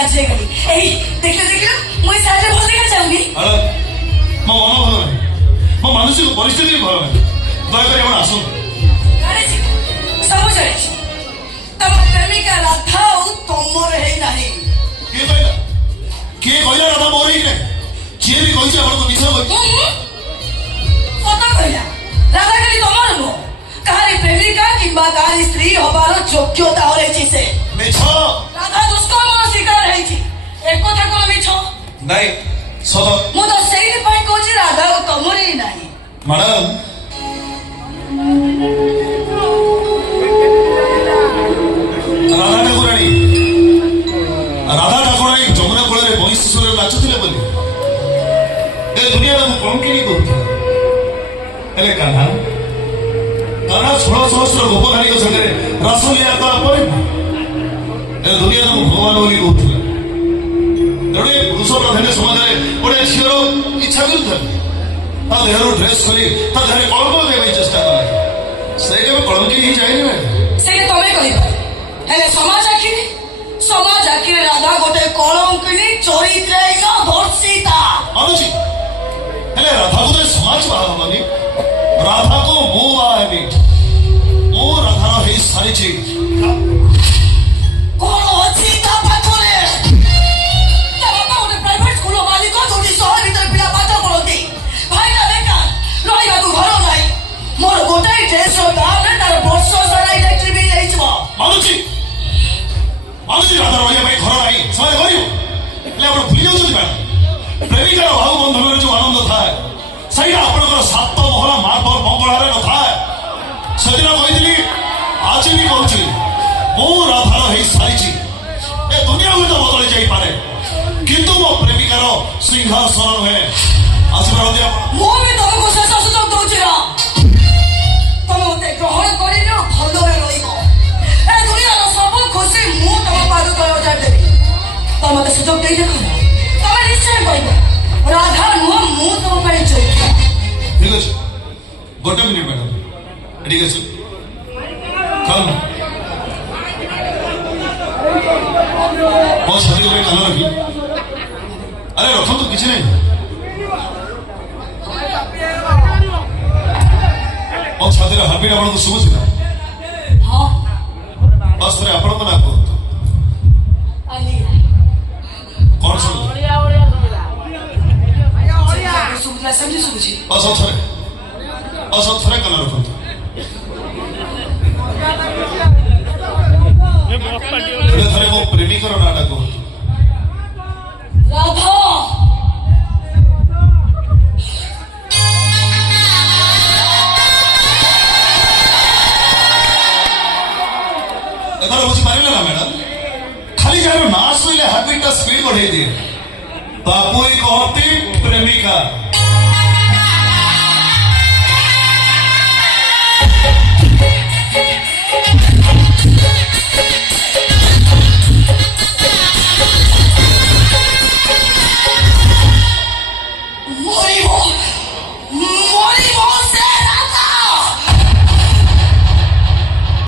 ରାଜି ହେଇଗଲି। ଏଇ ଦେଖିଲ ମୁଁ ଏଇ ଶାଢ଼ୀରେ ଭଲ ଦେଖା ଯାଉନି? ମୋ ମନ ଭଲ ନାହିଁ, ମୋ ମାନସିକ ପରିସ୍ଥିତି ବି ଭଲ ନାହିଁ। ଦୟାକରି ଆପଣ ଆସନ୍ତୁ। ଜାଣିଛି, ସବୁ ଜାଣିଛି। ତମ ପ୍ରେମିକା ରାଧା ଆଉ ତମର ହେଇନାହିଁ। କିଏ କହିଲା? କିଏ କହିଲା ରାଧା ମୋର ହେଇନାହିଁ? କିଏ ବି କହିଛି ଆପଣଙ୍କୁ ମିଛ କହିଛି? ସତ କହିଲା। ରାଧା ଖାଲି ତମର ନୁହଁ, କାହାରି ପ୍ରେମିକା କିମ୍ବା କାହାରି ସ୍ତ୍ରୀ ହବାର ଯୋଗ୍ୟତା ହରେଇଛି ସେ। ମିଛ। ରାଧା ଦୁଷ୍କର୍ମର ଶିକାର ହେଇଛି। ଏକଥା କଣ ମିଛ? ନାଇଁ, ସତ। ମୁଁ ତ ସେଇଥିପାଇଁ କହୁଛି ରାଧା ଆଉ ତମର ହିଁ ନାହିଁ। ମ୍ୟାଡାମ, ରାଧା ଠାକୁରାଣୀ ଯମୁନା କୂଳରେ ବଂଶୀ ସ୍ୱରରେ ନାଚୁଥିଲେ ବୋଲି ଏ ଦୁନିଆରେ ମୁଁ କଣ କିଣି କହୁଥିଲି। ହେଲେ କାହ୍ନା 16 ଗୋପଧାରୀଙ୍କ ସାଙ୍ଗରେ ରାସଲୀଳା କଲା ପରେ ଏ ଦୁନିଆରେ ମୁଁ ଭଗବାନ ବୋଲି କହୁଥିଲା। ତେଣୁ ଏ ପୁରୁଷ ପ୍ରାଧାନ୍ୟ ସମାଜରେ ଗୋଟେ ଝିଅର ଇଚ୍ଛା ବିରୁଦ୍ଧରେ ତା ଦେହରୁ ଡ୍ରେସ୍ କରି ତା ଦେହରେ କଳଙ୍କ ଦେବା ପାଇଁ ଚେଷ୍ଟା କଲା। ସେ କେବେ କଳଙ୍କିତ ହିଁ ଯାଇନି। ସେଇଟା ତମେ କହିବ, ହେଲେ ସମାଜ ଆଖିରେ ରାଧା ଗୋଟେ କଳଙ୍କିଣୀ ଚରିତ୍ରହୀନ ଧର୍ଷିତା। ମାନୁଛି, ହେଲେ ରାଧାକୁ ତ ସମାଜ ବାହା ହବନି। ରାଧାକୁ ମୁଁ ବାହା ହେବି। ମୁଁ ରାଧାର ହେଇ ସାରିଛି। କଣ ଅଛି ତା ପାଖରେ? ତା ବାପା ଗୋଟେ ପ୍ରାଇଭେଟ ସ୍କୁଲ ମାଲିକ, ଯୋଉଠି ସହର ଭିତରେ ପିଲା ପାଠ ପଢନ୍ତି। ଭାଇଟା ବେକାର, ରହିବାକୁ ଘର ନାହିଁ। ମୋର ଗୋଟାଏ ଡ୍ରେସର ଦାମରେ ତାର ବର୍ଷ ସାରା ଇଲେକ୍ଟ୍ରିକ ବିଲ୍ ହେଇଯିବ। ମାନୁଛି ରାଧା ରହିବା ପାଇଁ ଘର ନାହିଁ, ସେମାନେ କହିବ। ହେଲେ ଆପଣ ଭୁଲି ଯାଉଛନ୍ତି ମ୍ୟାଡାମ, ପ୍ରେମିକାର ଭାବ ବନ୍ଧନରେ ଯୋଉ ଆନନ୍ଦ ଥାଏ ସେଇଟା ଆପଣଙ୍କର 7 ମହଲା ମାର୍ବଲ ବଙ୍ଗଳାରେ ନଥାଏ। ସେଦିନ କହିଥିଲି, ଆଜି ବି କହୁଛି, ମୁଁ ରାଧାର ହେଇ ସାରିଛି। ଏ ଦୁନିଆ ହୁଏତ ବଦଳି ଯାଇପାରେ, କିନ୍ତୁ ମୋ ପ୍ରେମିକାର ସିଂହାସନ ନୁହେଁ। ଆସିପାରନ୍ତି ଆପଣ? ମୁଁ ବି ତମକୁ ଶେଷ ସୁଯୋଗ ଦଉଛି ନା, ତମେ ମତେ ଗ୍ରହଣ କରିନି ଭଲରେ ରହିବ। ଏ ଦୁନିଆର ସବୁ ଖୁସି ମୁଁ ତମ ପାଦ ତଳେ ଅଜାଡ଼ି ଦେବି। ତମେ ମତେ ସୁଯୋଗ ଦେଇ ଦେଖ, ତମେ ନିଶ୍ଚୟ କହିବ ରାଧା ନୁହଁ ମୁଁ ତମ ପାଇଁ ଯୋଗ୍ୟ। ଠିକ ଅଛି, ଗୋଟେ ମିନିଟ୍ ମ୍ୟାଡାମ, ଠିକ ଅଛି। ମୋ ଛାତି ଉପରେ କାନ ରଖି, ଆରେ ରଖନ୍ତୁ, କିଛି ନାହିଁ। ମୋ ଛାତିର ହାର୍ଟବିଟ୍ ଆପଣଙ୍କୁ ଶୁଭୁଛି ନା? ହଁ, ବାସ୍ ଥରେ ଆପଣଙ୍କ ନାଁ କୁହନ୍ତୁ। କଣ ଶୁଭୁଛି? ଶୁଭୁଥିଲା ସେମିତି ଶୁଭୁଛି। ବାସ୍ ଥରେ କାନ ରଖନ୍ତୁ। ଥରେ ମୋ ପ୍ରେମିକର ନାଁଟା କୁହନ୍ତୁ। ରାଧା। ଏଥର ବୁଝିପାରିଲେ ନା ମ୍ୟାଡାମ? ଖାଲି ଯାହାର ନାଁ ଶୁଣିଲେ ହାର୍ଟବିଟ୍ ଟା ସ୍ପିଡ୍ ବଢେଇ ଦିଏ। ତାକୁ ହିଁ କହନ୍ତି ପ୍ରେମିକା।